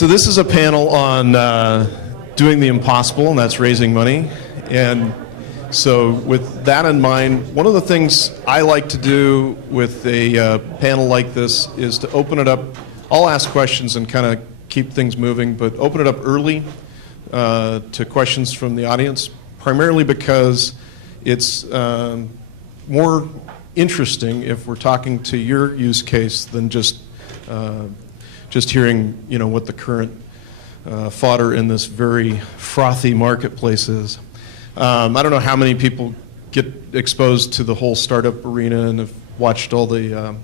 So this is a panel on doing the impossible, and that's raising money. And so with that in mind, one of the things I like to do with a panel like this is to open it up. I'll ask questions and kind of keep things moving, but open it up early to questions from the audience, primarily because it's more interesting if we're talking to your use case than just hearing, what the current fodder in this very frothy marketplace is. I don't know how many people get exposed to the whole startup arena and have watched all the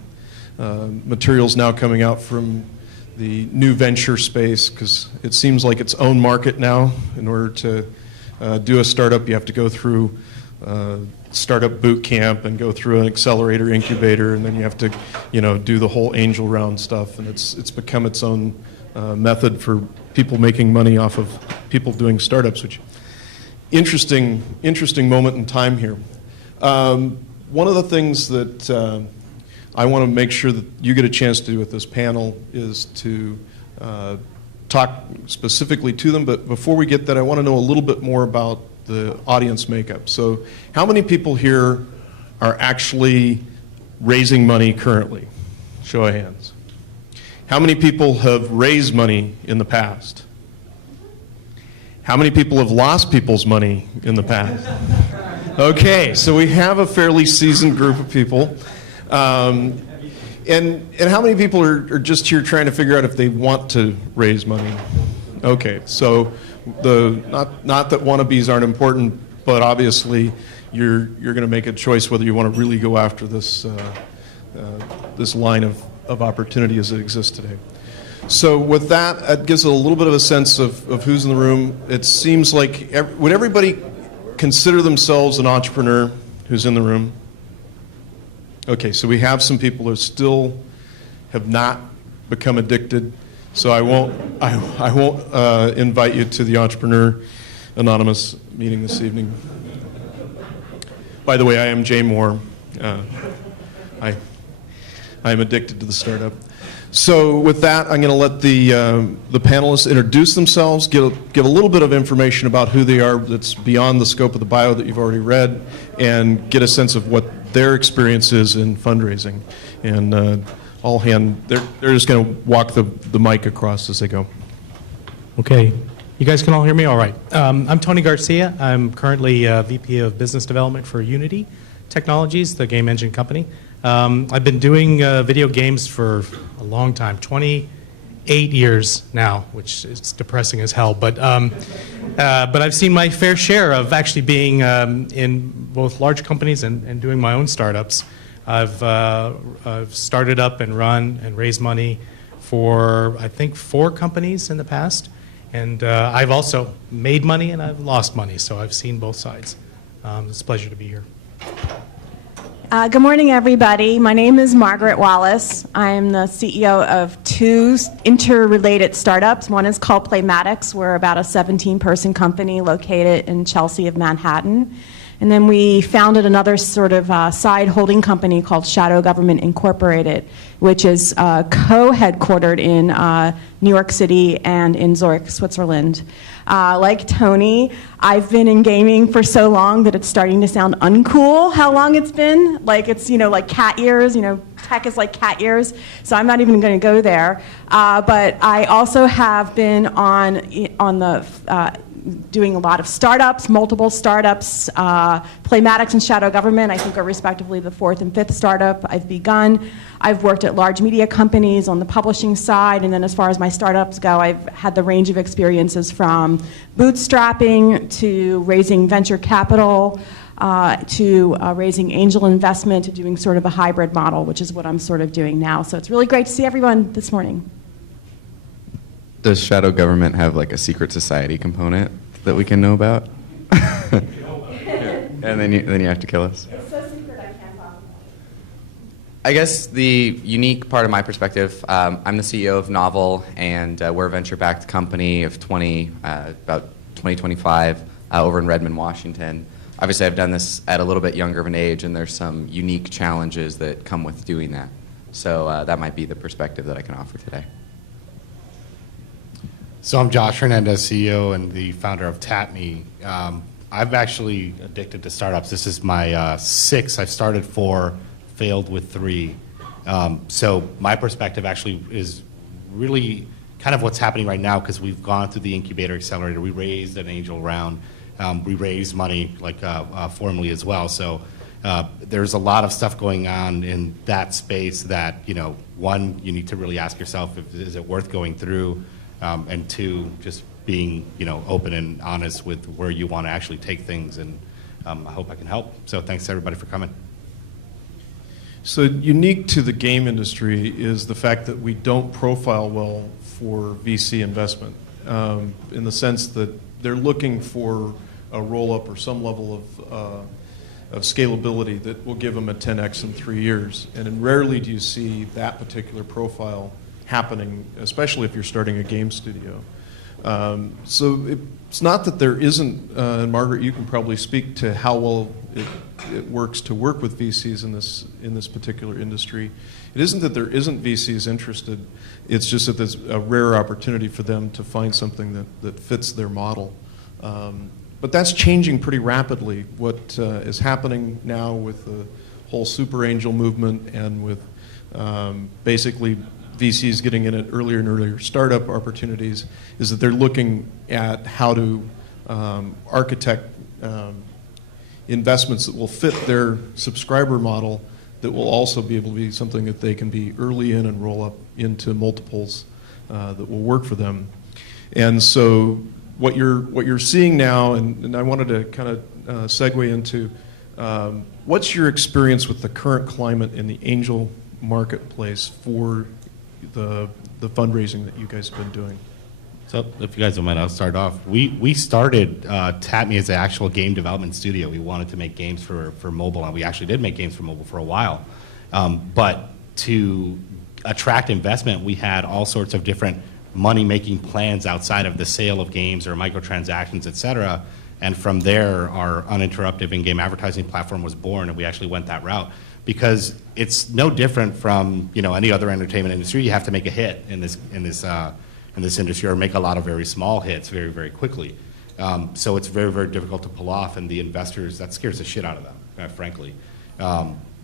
materials now coming out from the new venture space, because it seems like its own market now. In order to do a startup, you have to go through startup boot camp and go through an accelerator incubator, and then you have to do the whole angel round stuff, and it's become its own method for people making money off of people doing startups, which interesting moment in time here. One of the things that I want to make sure that you get a chance to do with this panel is to talk specifically to them, but before we get that, I want to know a little bit more about the audience makeup. So how many people here are actually raising money currently? Show of hands. How many people have raised money in the past? How many people have lost people's money in the past? Okay, so we have a fairly seasoned group of people. And how many people are just here trying to figure out if they want to raise money? Okay, so not that wannabes aren't important, but obviously you're going to make a choice whether you want to really go after this this line of opportunity as it exists today. So with that, it gives a little bit of a sense of who's in the room. It seems like would everybody consider themselves an entrepreneur who's in the room? Okay, so we have some people who still have not become addicted. So I won't invite you to the Entrepreneur Anonymous meeting this evening. By the way, I am Jay Moore. I am addicted to the startup. So with that, I'm going to let the panelists introduce themselves, give a little bit of information about who they are that's beyond the scope of the bio that you've already read, and get a sense of what their experience is in fundraising. And they're just going to walk the mic across as they go. Okay. You guys can all hear me? All right. I'm Tony Garcia. I'm currently VP of Business Development for Unity Technologies, the game engine company. I've been doing video games for a long time, 28 years now, which is depressing as hell. But I've seen my fair share of actually being in both large companies and doing my own startups. I've started up and run and raised money for, I think, 4 companies in the past. And I've also made money and I've lost money, so I've seen both sides. It's a pleasure to be here. Good morning, everybody. My name is Margaret Wallace. I'm the CEO of 2 interrelated startups. One is called Playmatics. We're about a 17-person company located in Chelsea of Manhattan. And then we founded another sort of side holding company called Shadow Government Incorporated, which is co-headquartered in New York City and in Zurich, Switzerland. Like Tony, I've been in gaming for so long that it's starting to sound uncool how long it's been. Like it's, like cat ears, tech is like cat ears, so I'm not even going to go there. But I also have been on the doing a lot of startups, multiple startups. Playmatics and Shadow Government, I think, are respectively the 4th and 5th startup I've begun. I've worked at large media companies on the publishing side, and then as far as my startups go, I've had the range of experiences from bootstrapping to raising venture capital to raising angel investment to doing sort of a hybrid model, which is what I'm sort of doing now. So it's really great to see everyone this morning. Does Shadow Government have like a secret society component that we can know about? And then you have to kill us. It's so secret I can't talk. I guess the unique part of my perspective, I'm the CEO of Novel, and we're a venture-backed company of about 2025 over in Redmond, Washington. Obviously, I've done this at a little bit younger of an age, and there's some unique challenges that come with doing that. So that might be the perspective that I can offer today. So I'm Josh Hernandez, CEO and the founder of TapMe. I've actually addicted to startups. This is my sixth. I've started 4, failed with 3. So my perspective actually is really kind of what's happening right now, because we've gone through the incubator accelerator. We raised an angel round. We raised money formally as well. So there's a lot of stuff going on in that space that, one, you need to really ask yourself, is it worth going through? And 2, just being, open and honest with where you want to actually take things. And I hope I can help. So thanks to everybody for coming. So unique to the game industry is the fact that we don't profile well for VC investment, in the sense that they're looking for a roll-up or some level of scalability that will give them a 10x in 3 years. And rarely do you see that particular profile happening, especially if you're starting a game studio. So it's not that there isn't, and Margaret, you can probably speak to how well it works to work with VCs in this particular industry. It isn't that there isn't VCs interested, it's just that there's a rare opportunity for them to find something that fits their model. But that's changing pretty rapidly. What is happening now with the whole super angel movement and with basically VCs getting in at earlier and earlier startup opportunities is that they're looking at how to architect investments that will fit their subscriber model, that will also be able to be something that they can be early in and roll up into multiples that will work for them. And so what you're seeing now, and I wanted to kind of segue into what's your experience with the current climate in the angel marketplace for the fundraising that you guys have been doing? So if you guys don't mind, I'll start off. We started TapMe as an actual game development studio. We wanted to make games for mobile, and we actually did make games for mobile for a while. But to attract investment, we had all sorts of different money-making plans outside of the sale of games or microtransactions, et cetera. And from there, our uninterrupted in-game advertising platform was born, and we actually went that route. Because it's no different from any other entertainment industry. You have to make a hit in this industry, or make a lot of very small hits very, very quickly. So it's very, very difficult to pull off, and the investors, that scares the shit out of them, frankly.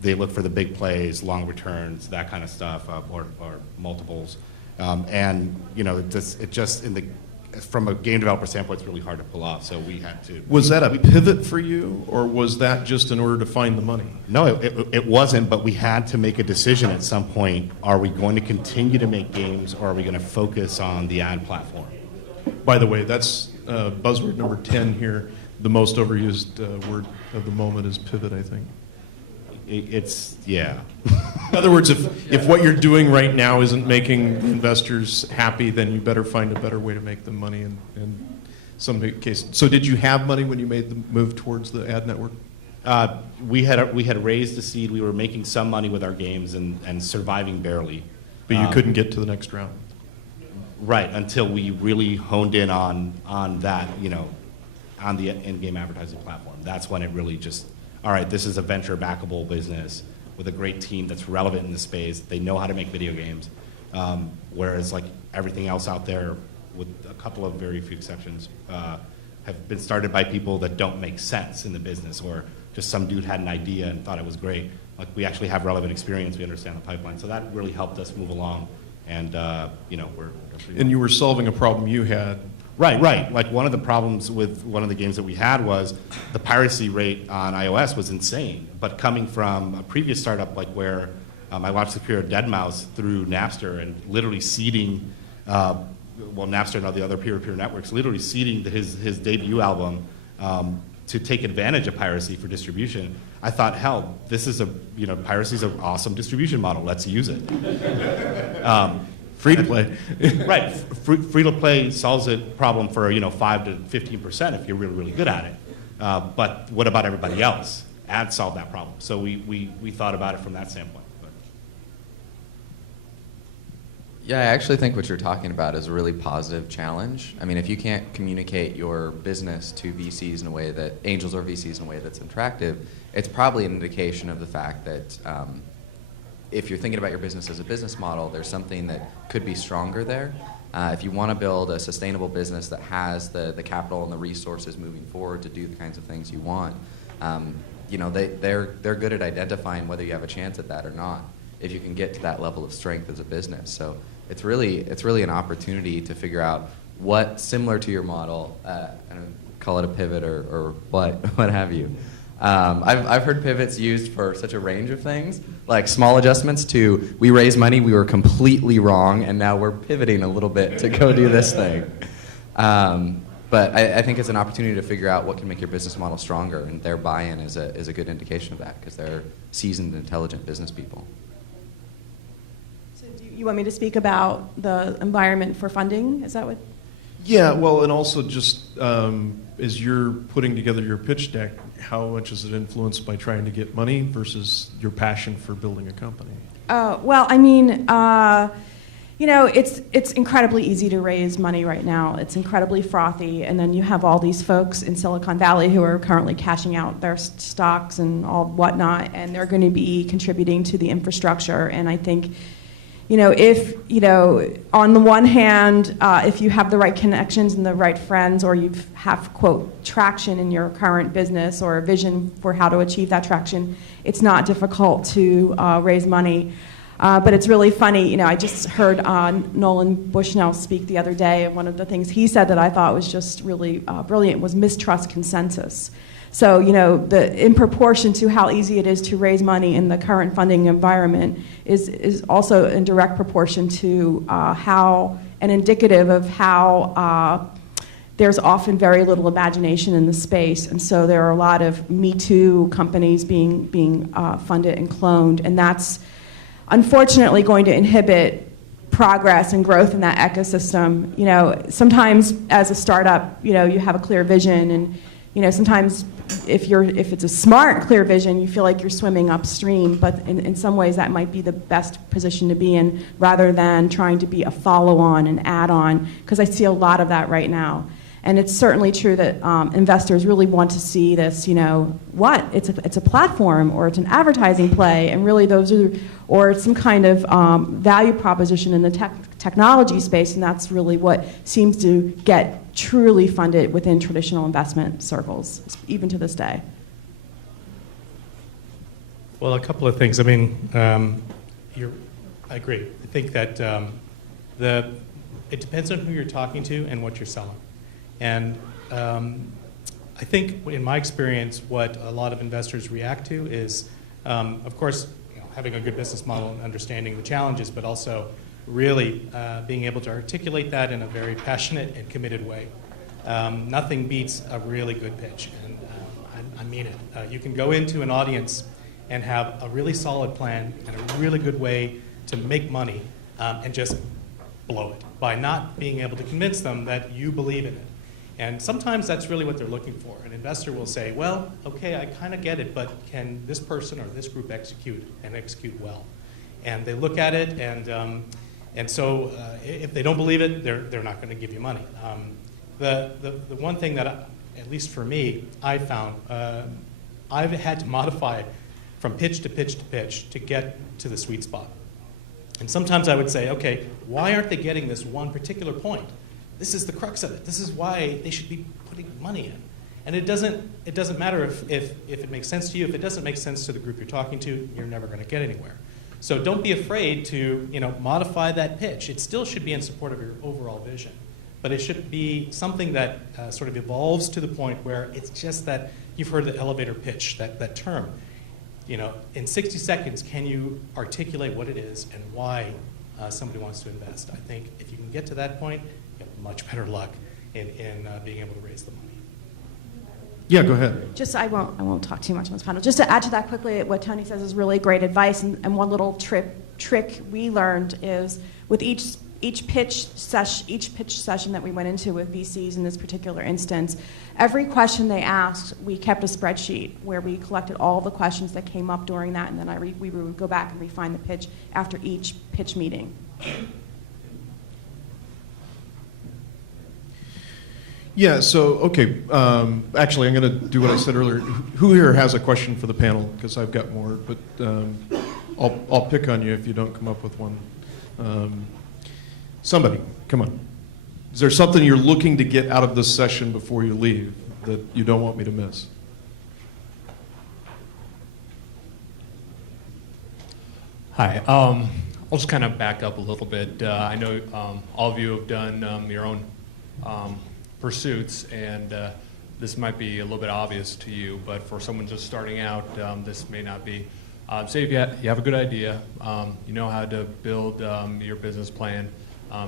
They look for the big plays, long returns, that kind of stuff, or multiples. And it just from a game developer standpoint, it's really hard to pull off. So we had to. Was that a pivot for you, or was that just in order to find the money? No, it wasn't, but we had to make a decision at some point. Are we going to continue to make games, or are we going to focus on the ad platform? By the way, that's buzzword number 10 here. The most overused word of the moment is pivot, I think. Yeah. In other words, if what you're doing right now isn't making investors happy, then you better find a better way to make them money in some cases. So did you have money when you made the move towards the ad network? We had raised the seed. We were making some money with our games and surviving barely. But you couldn't get to the next round. Right, until we really honed in on that, on the in-game advertising platform. That's when it really just, all right, this is a venture backable business with a great team that's relevant in the space. They know how to make video games. Whereas like everything else out there, with a couple of very few exceptions, have been started by people that don't make sense in the business, or just some dude had an idea and thought it was great. Like, we actually have relevant experience, we understand the pipeline. So that really helped us move along. And we're And you were solving a problem you had. Right. Like, one of the problems with one of the games that we had was the piracy rate on iOS was insane. But coming from a previous startup, like where I watched the career of Deadmau5 through Napster and literally seeding, Napster and all the other peer-to-peer networks, literally seeding his debut album to take advantage of piracy for distribution. I thought, hell, this is piracy is an awesome distribution model. Let's use it. Free to play. Right. Free to play solves a problem for 5 to 15% if you're really, really good at it. But what about everybody else? Ads solve that problem. So we thought about it from that standpoint. Yeah, I actually think what you're talking about is a really positive challenge. I mean, if you can't communicate your business to VCs in a way that, angels or VCs in a way that's attractive, it's probably an indication of the fact that if you're thinking about your business as a business model, there's something that could be stronger there. If you want to build a sustainable business that has the capital and the resources moving forward to do the kinds of things you want, they're good at identifying whether you have a chance at that or not, if you can get to that level of strength as a business. So it's really an opportunity to figure out what, similar to your model, I don't call it a pivot or what have you. I've heard pivots used for such a range of things, like small adjustments to, we raised money, we were completely wrong, and now we're pivoting a little bit to go do this thing. But I think it's an opportunity to figure out what can make your business model stronger, and their buy-in is a good indication of that, because they're seasoned, intelligent business people. So do you want me to speak about the environment for funding? Is that what? Yeah, well, and also just as you're putting together your pitch deck, how much is it influenced by trying to get money versus your passion for building a company? Well, I mean, it's incredibly easy to raise money right now. It's incredibly frothy, and then you have all these folks in Silicon Valley who are currently cashing out their stocks and all whatnot, and they're going to be contributing to the infrastructure. And I think, if, on the one hand, if you have the right connections and the right friends, or you have, quote, traction in your current business or a vision for how to achieve that traction, it's not difficult to raise money. But it's really funny, I just heard Nolan Bushnell speak the other day, and one of the things he said that I thought was just really brilliant was mistrust consensus. So, in proportion to how easy it is to raise money in the current funding environment is also in direct proportion to how, and indicative of how there's often very little imagination in the space. And so there are a lot of Me Too companies being funded and cloned, and that's unfortunately going to inhibit progress and growth in that ecosystem. Sometimes as a startup, you have a clear vision, and sometimes if it's a smart, clear vision, you feel like you're swimming upstream, but in some ways that might be the best position to be in, rather than trying to be a follow-on and add-on, because I see a lot of that right now. And it's certainly true that investors really want to see this, it's a platform, or it's an advertising play, and really or it's some kind of value proposition in the technology space, and that's really what seems to get truly funded within traditional investment circles, even to this day. Well, a couple of things. I mean, I agree. I think that it depends on who you're talking to and what you're selling. And I think, in my experience, what a lot of investors react to is, of course, having a good business model and understanding the challenges, but also really being able to articulate that in a very passionate and committed way. Nothing beats a really good pitch, and I mean it. You can go into an audience and have a really solid plan and a really good way to make money, and just blow it by not being able to convince them that you believe in it. And sometimes that's really what they're looking for. An investor will say, well, okay, I kind of get it, but can this person or this group execute well? And they look at it, and so if they don't believe it, they're not going to give you money. The one thing that, at least for me, I found, I've had to modify from pitch to pitch to pitch to get to the sweet spot. And sometimes I would say, okay, why aren't they getting this one particular point? This is the crux of it. This is why they should be putting money in. And it doesn't matter if it makes sense to you. If it doesn't make sense to the group you're talking to, you're never going to get anywhere. So don't be afraid to modify that pitch. It still should be in support of your overall vision. But it should be something that sort of evolves to the point where it's just that you've heard the elevator pitch, that term. In 60 seconds, can you articulate what it is and why somebody wants to invest? I think if you can get to that point, you have much better luck in being able to raise the money. Yeah, go ahead. I won't talk too much on this panel. Just to add to that quickly, what Tony says is really great advice. And one little trick we learned is with each pitch session that we went into with VCs in this particular instance, every question they asked, we kept a spreadsheet where we collected all the questions that came up during that, and then we would go back and refine the pitch after each pitch meeting. Yeah, so, okay, actually, I'm going to do what I said earlier. Who here has a question for the panel? Because I've got more, but I'll pick on you if you don't come up with one. Somebody, come on. Is there something you're looking to get out of this session before you leave that you don't want me to miss? Hi. I'll just kind of back up a little bit. I know all of you have done your own pursuits, and this might be a little bit obvious to you, but for someone just starting out, this may not be. Say if you have a good idea, you know how to build your business plan,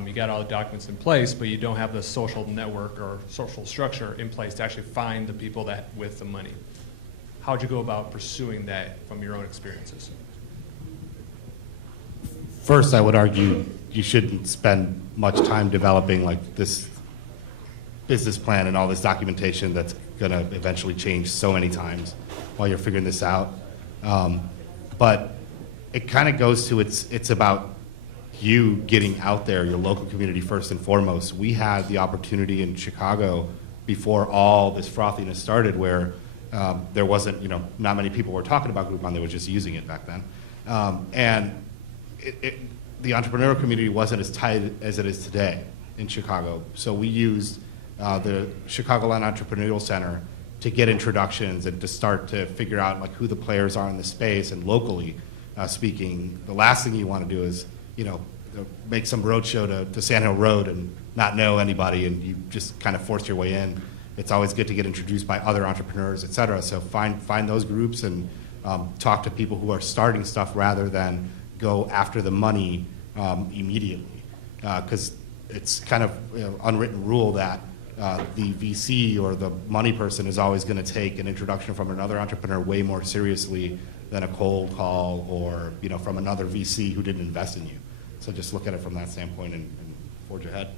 you got all the documents in place, but you don't have the social network or social structure in place to actually find the people that with the money. How would you go about pursuing that from your own experiences? First, I would argue you shouldn't spend much time developing like this business plan and all this documentation that's going to eventually change so many times while you're figuring this out. But it kind of goes to it's about you getting out there, your local community first and foremost. We had the opportunity in Chicago before all this frothiness started, where there wasn't, not many people were talking about Groupon. They were just using it back then, and the entrepreneurial community wasn't as tight as it is today in Chicago. So we used the Chicagoland Entrepreneurial Center to get introductions and to start to figure out like who the players are in the space. And locally speaking, the last thing you want to do is make some roadshow to Sand Hill Road and not know anybody, and you just kind of force your way in. It's always good to get introduced by other entrepreneurs, et cetera. So find those groups and talk to people who are starting stuff rather than go after the money immediately, because it's kind of unwritten rule that the VC or the money person is always going to take an introduction from another entrepreneur way more seriously than a cold call or from another VC who didn't invest in you. So just look at it from that standpoint and forge ahead.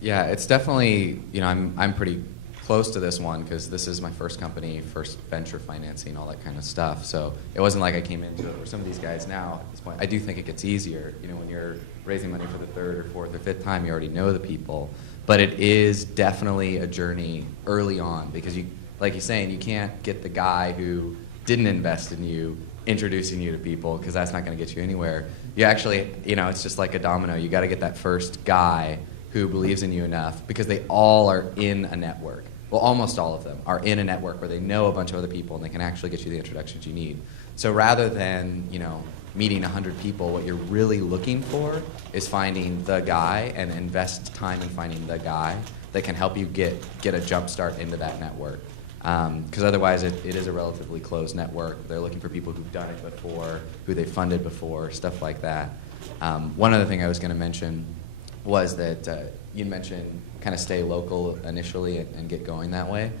Yeah, it's definitely, I'm pretty close to this one because this is my first company, first venture financing, all that kind of stuff. So it wasn't like I came into it, or some of these guys now at this point. I do think it gets easier. When you're raising money for the third or fourth or fifth time, you already know the people. But it is definitely a journey early on because like you're saying, you can't get the guy who didn't invest in you introducing you to people because that's not going to get you anywhere. You actually, it's just like a domino. You got to get that first guy who believes in you enough because they all are in a network. Well, almost all of them are in a network where they know a bunch of other people and they can actually get you the introductions you need. So rather than, meeting 100 people, what you're really looking for is finding the guy and invest time in finding the guy that can help you get a jump start into that network. Because otherwise it is a relatively closed network. They're looking for people who've done it before, who they've funded before, stuff like that. One other thing I was going to mention was that you mentioned kind of stay local initially and get going that way.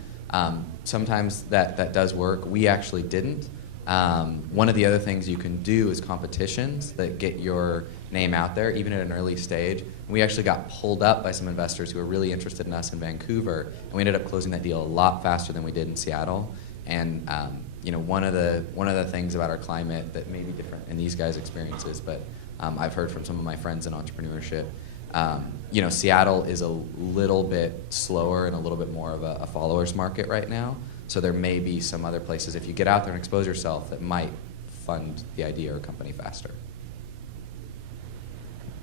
Sometimes that does work. We actually didn't. One of the other things you can do is competitions that get your name out there, even at an early stage. We actually got pulled up by some investors who were really interested in us in Vancouver, and we ended up closing that deal a lot faster than we did in Seattle. And one of the things about our climate that may be different in these guys' experiences, but I've heard from some of my friends in entrepreneurship. Seattle is a little bit slower and a little bit more of a followers market right now. So there may be some other places, if you get out there and expose yourself, that might fund the idea or company faster.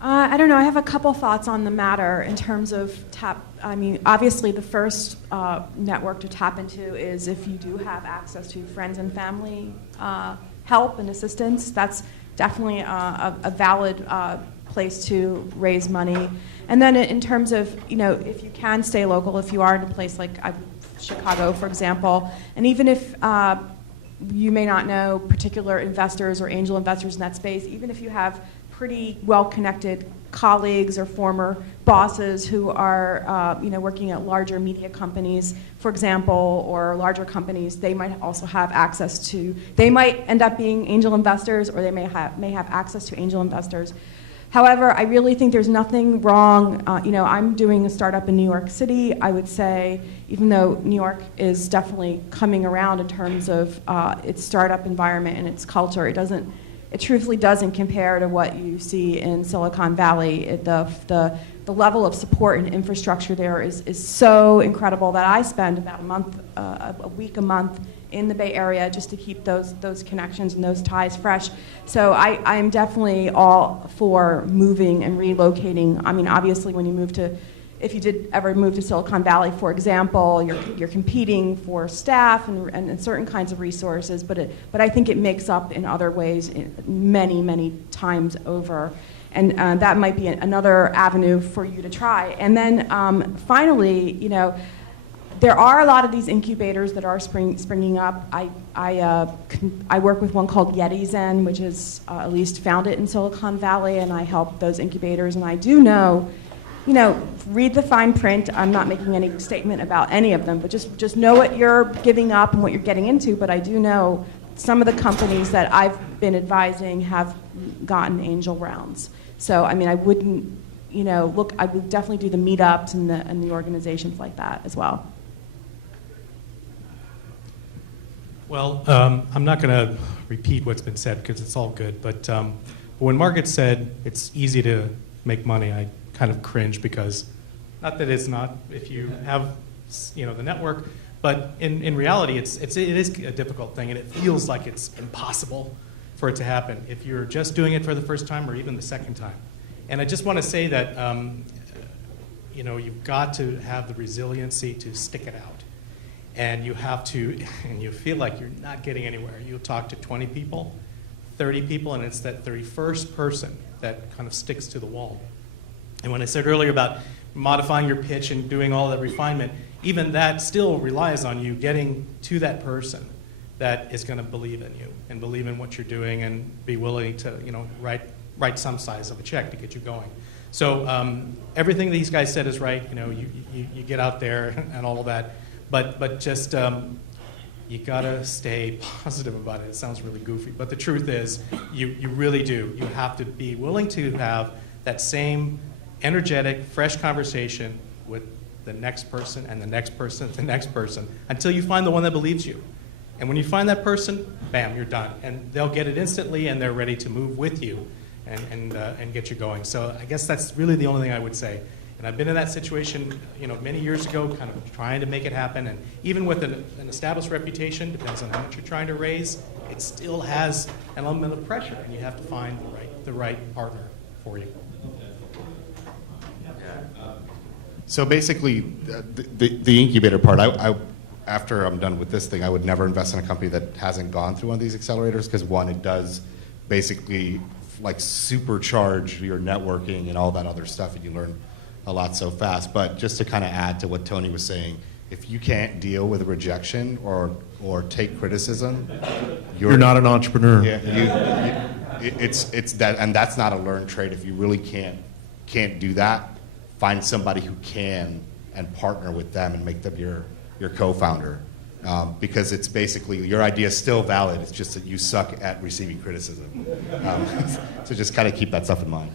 I don't know. I have a couple thoughts on the matter in terms of obviously the first network to tap into is if you do have access to friends and family help and assistance. That's definitely a valid place to raise money. And then in terms of, if you can stay local, if you are in a place like Chicago, for example, and even if you may not know particular investors or angel investors in that space, even if you have pretty well-connected colleagues or former bosses who are working at larger media companies, for example, or larger companies, they might also have access to, they might end up being angel investors, or they may have access to angel investors. However, I really think there's nothing wrong. I'm doing a startup in New York City. I would say, even though New York is definitely coming around in terms of its startup environment and its culture, it truthfully doesn't compare to what you see in Silicon Valley. The level of support and infrastructure there is so incredible that I spend about a week a month in the Bay Area just to keep those connections and those ties fresh. So I'm definitely all for moving and relocating. I mean, obviously, when you move to, if you did ever move to Silicon Valley, for example, you're competing for staff and certain kinds of resources, but I think it makes up in other ways many, many times over. And that might be another avenue for you to try. And then finally, you know, there are a lot of these incubators that are springing up. I work with one called Yeti Zen, which is at least founded in Silicon Valley, and I help those incubators. And I do know, you know, read the fine print. I'm not making any statement about any of them, but just know what you're giving up and what you're getting into. But I do know some of the companies that I've been advising have gotten angel rounds. So, I mean, I wouldn't, you know, look, I would definitely do the meetups and the organizations like that as well. Well, I'm not going to repeat what's been said because it's all good. But when Margaret said it's easy to make money, I kind of cringe because, not that it's not if you have, you know, the network, but in reality, it is a difficult thing, and it feels like it's impossible for it to happen if you're just doing it for the first time or even the second time. And I just want to say that you know, you've got to have the resiliency to stick it out. And you have to, and you feel like you're not getting anywhere. You'll talk to 20 people, 30 people, and it's that 31st person that kind of sticks to the wall. And when I said earlier about modifying your pitch and doing all that refinement, even that still relies on you getting to that person that is going to believe in you and believe in what you're doing and be willing to, you know, write some size of a check to get you going. So everything these guys said is right. You know, you get out there and all of that. But just, you gotta stay positive about it. It sounds really goofy, but the truth is, you really do. You have to be willing to have that same energetic, fresh conversation with the next person and the next person, the next person, until you find the one that believes you. And when you find that person, bam, you're done. And they'll get it instantly, and they're ready to move with you and get you going. So I guess that's really the only thing I would say. And I've been in that situation, you know, many years ago, kind of trying to make it happen. And even with an established reputation, depends on how much you're trying to raise, it still has an element of pressure, and you have to find the right partner for you. So basically, the incubator part, I after I'm done with this thing, I would never invest in a company that hasn't gone through one of these accelerators, because one, it does basically like supercharge your networking and all that other stuff, and you learn a lot so fast. But just to kind of add to what Tony was saying, if you can't deal with rejection or take criticism, You're not an entrepreneur. Yeah, it's that, and that's not a learned trait. If you really can't do that, find somebody who can and partner with them and make them your co-founder, because it's basically your idea is still valid. It's just that you suck at receiving criticism. So just kind of keep that stuff in mind.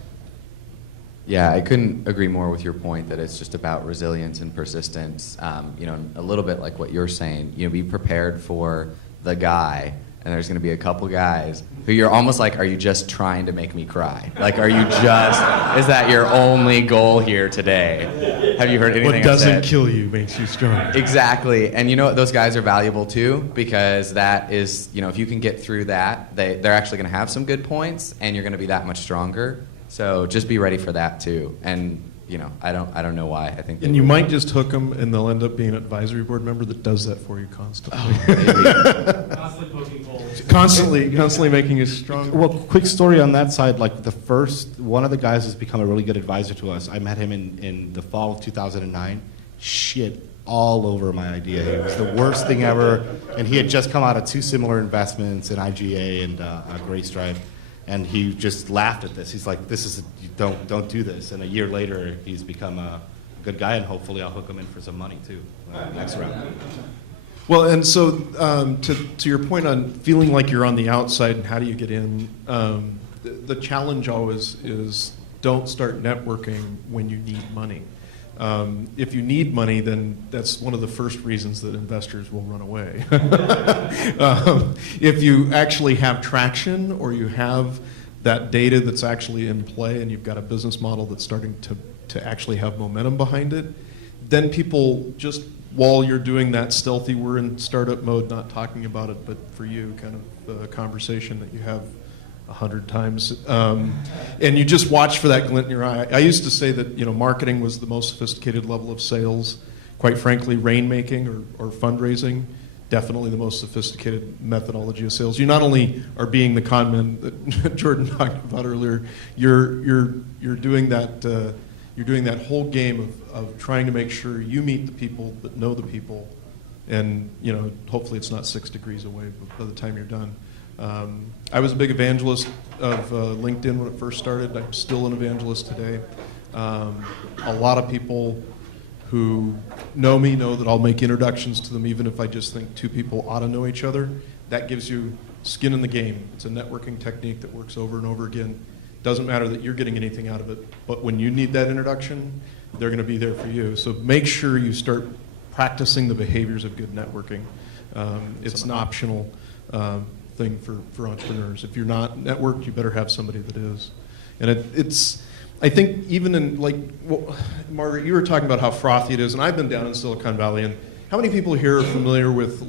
Yeah, I couldn't agree more with your point that it's just about resilience and persistence. You know, a little bit like what you're saying. You know, be prepared for the guy, and there's going to be a couple guys who you're almost like, are you just trying to make me cry? Like, is that your only goal here today? Have you heard anything What doesn't I've said? kill you makes you stronger. Exactly. And you know what? Those guys are valuable too, because that is, you know, if you can get through that, they're actually going to have some good points, and you're going to be that much stronger. So just be ready for that too. And you know, I don't know why. I think. And you might just hook them, and they'll end up being an advisory board member that does that for you constantly. Constantly poking holes. Constantly making you stronger. Well, quick story on that side. Like one of the guys has become a really good advisor to us. I met him in the fall of 2009. Shit all over my idea. It was the worst thing ever. And he had just come out of two similar investments in IGA and Grace Drive. And he just laughed at this. He's like, don't do this. And a year later, he's become a good guy, and hopefully I'll hook him in for some money too, next round. Well, and so to your point on feeling like you're on the outside and how do you get in, the challenge always is don't start networking when you need money. If you need money, then that's one of the first reasons that investors will run away. If you actually have traction, or you have that data that's actually in play, and you've got a business model that's starting to actually have momentum behind it, then people just while you're doing that stealthy, we're in startup mode, not talking about it, but for you, kind of a conversation that you have 100 times. And you just watch for that glint in your eye. I used to say that, marketing was the most sophisticated level of sales. Quite frankly, rainmaking or fundraising, definitely the most sophisticated methodology of sales. You not only are being the con man that Jordan talked about earlier, you're doing that. You're doing that whole game of trying to make sure you meet the people that know the people, and hopefully it's not 6 degrees away by the time you're done. I was a big evangelist of LinkedIn when it first started. I'm still an evangelist today. A lot of people who know me know that I'll make introductions to them even if I just think two people ought to know each other. That gives you skin in the game. It's a networking technique that works over and over again. Doesn't matter that you're getting anything out of it, but when you need that introduction, they're going to be there for you. So make sure you start practicing the behaviors of good networking. It's an optional thing for entrepreneurs. If you're not networked, you better have somebody that is. And it's, I think even in Margaret, you were talking about how frothy it is, and I've been down in Silicon Valley, and how many people here are familiar with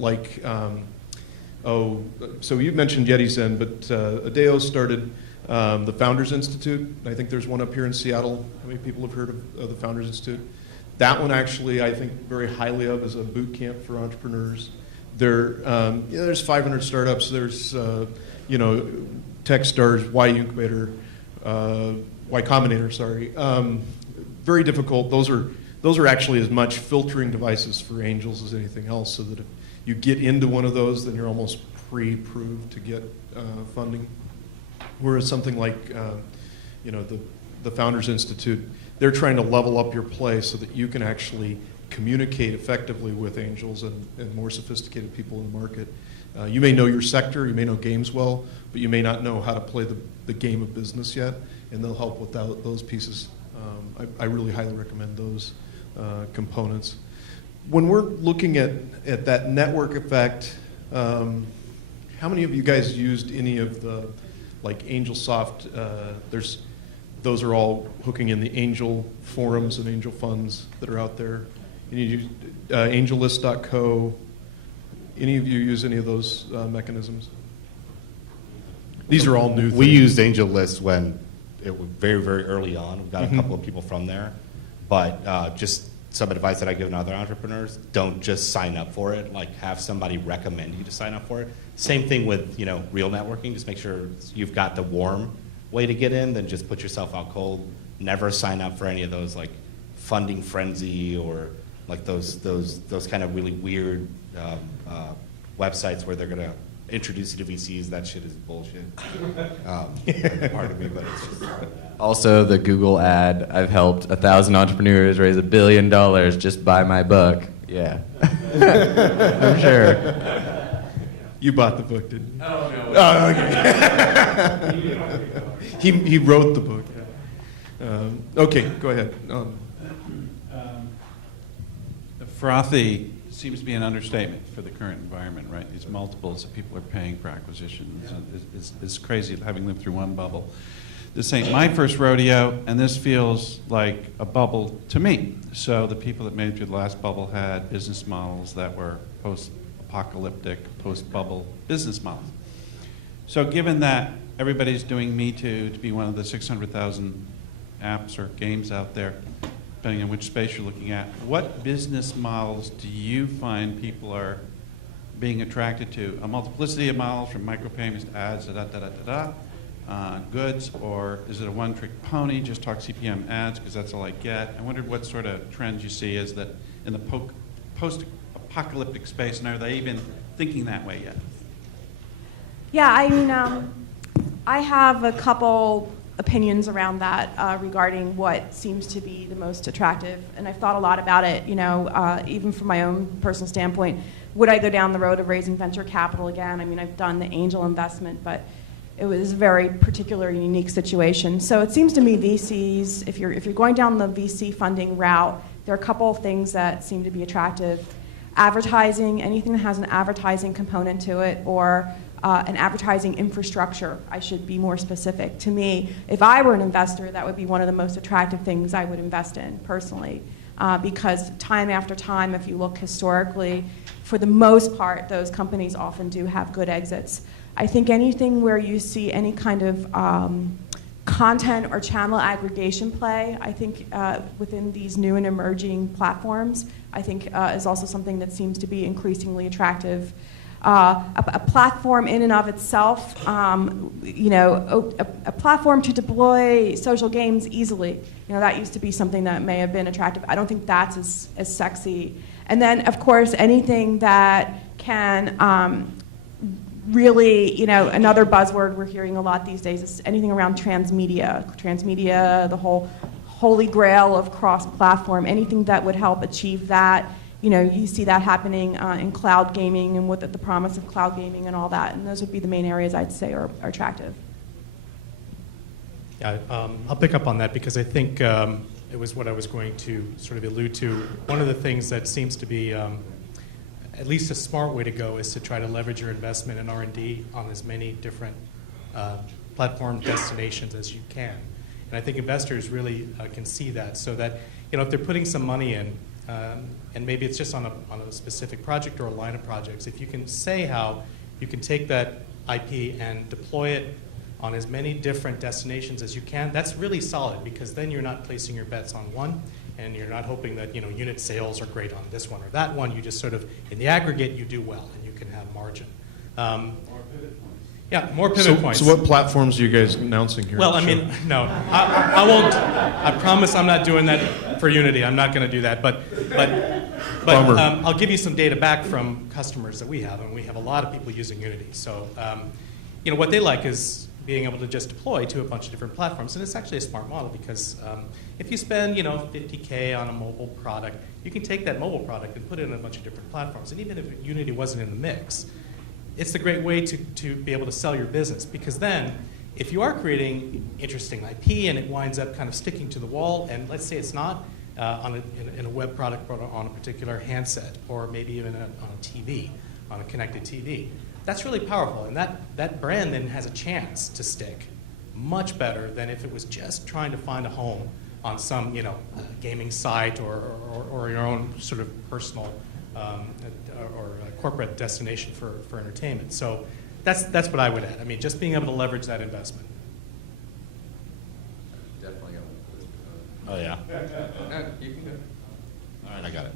so you mentioned Yeti Zen, but Adeo started the Founders Institute. I think there's one up here in Seattle. How many people have heard of the Founders Institute? That one actually I think very highly of as a boot camp for entrepreneurs. There's 500 startups. There's Techstars, Y Incubator, Y Combinator. Sorry, very difficult. Those are actually as much filtering devices for angels as anything else. So that if you get into one of those, then you're almost pre-approved to get funding. Whereas something like the Founders Institute, they're trying to level up your play so that you can actually communicate effectively with angels and more sophisticated people in the market. You may know your sector, you may know games well, but you may not know how to play the game of business yet, and they'll help with those pieces. I really highly recommend those components. When we're looking at that network effect, how many of you guys used any of the like AngelSoft? Those are all hooking in the angel forums and angel funds that are out there. Any of you, AngelList.co, any of you use any of those mechanisms? These are all new things. We used AngelList when it was very, very early on. We've got a couple of people from there. But just some advice that I give to other entrepreneurs, don't just sign up for it. Like, have somebody recommend you to sign up for it. Same thing with real networking. Just make sure you've got the warm way to get in, then just put yourself out cold. Never sign up for any of those like Funding Frenzy or like those kind of really weird websites where they're gonna introduce you to VCs. That shit is bullshit. Pardon me, but it's just. Also, the Google ad, I've helped 1,000 entrepreneurs raise $1 billion just by my book. Yeah. I'm sure. You bought the book, didn't you? Oh, no. Oh, okay. He wrote the book. Okay, go ahead. Frothy seems to be an understatement for the current environment, right? These multiples that people are paying for acquisitions is crazy, having lived through one bubble. This ain't my first rodeo, and this feels like a bubble to me. So the people that made it through the last bubble had business models that were post-apocalyptic, post-bubble business models. So given that everybody's doing Me Too to be one of the 600,000 apps or games out there, depending on which space you're looking at, what business models do you find people are being attracted to? A multiplicity of models from micropayments to ads, goods, or is it a one-trick pony, just talk CPM ads because that's all I get? I wondered what sort of trends you see is that in the post-apocalyptic space, and are they even thinking that way yet? Yeah, I mean, I have a couple opinions around that regarding what seems to be the most attractive, and I've thought a lot about it, even from my own personal standpoint. Would I go down the road of raising venture capital again? I mean, I've done the angel investment, but it was a very particular and unique situation. So it seems to me VCs, if you're going down the VC funding route, there are a couple of things that seem to be attractive. Advertising, anything that has an advertising component to it, or an advertising infrastructure, I should be more specific. To me, if I were an investor, that would be one of the most attractive things I would invest in personally. because time after time, if you look historically, for the most part, those companies often do have good exits. I think anything where you see any kind of content or channel aggregation play, I think within these new and emerging platforms, I think is also something that seems to be increasingly attractive. A platform in and of itself, a platform to deploy social games easily, that used to be something that may have been attractive. I don't think that's as sexy. And then, of course, anything that can really, another buzzword we're hearing a lot these days is anything around transmedia. Transmedia, the whole holy grail of cross-platform, anything that would help achieve that. You see that happening in cloud gaming and with the promise of cloud gaming and all that. And those would be the main areas I'd say are attractive. Yeah, I'll pick up on that because I think it was what I was going to sort of allude to. One of the things that seems to be at least a smart way to go is to try to leverage your investment in R&D on as many different platform destinations as you can. And I think investors really can see that, so that if they're putting some money in, and maybe it's just on a specific project or a line of projects, if you can say how you can take that IP and deploy it on as many different destinations as you can, that's really solid, because then you're not placing your bets on one, and you're not hoping that unit sales are great on this one or that one. You just sort of, in the aggregate, you do well, and you can have margin. Yeah, more pivot points. So what platforms are you guys announcing here? Well, I mean, no, I won't. I promise I'm not doing that for Unity. I'm not going to do that. But I'll give you some data back from customers that we have, and we have a lot of people using Unity. So, what they like is being able to just deploy to a bunch of different platforms, and it's actually a smart model because if you spend $50K on a mobile product, you can take that mobile product and put it in a bunch of different platforms, and even if Unity wasn't in the mix, it's a great way to be able to sell your business, because then if you are creating interesting IP and it winds up kind of sticking to the wall, and let's say it's not in a web product but on a particular handset, or maybe even on a TV, on a connected TV, that's really powerful, and that brand then has a chance to stick much better than if it was just trying to find a home on some gaming site or your own sort of personal or corporate destination for entertainment. So that's what I would add. I mean, just being able to leverage that investment. Definitely go. Oh, yeah. No, you can go. All right, I got it.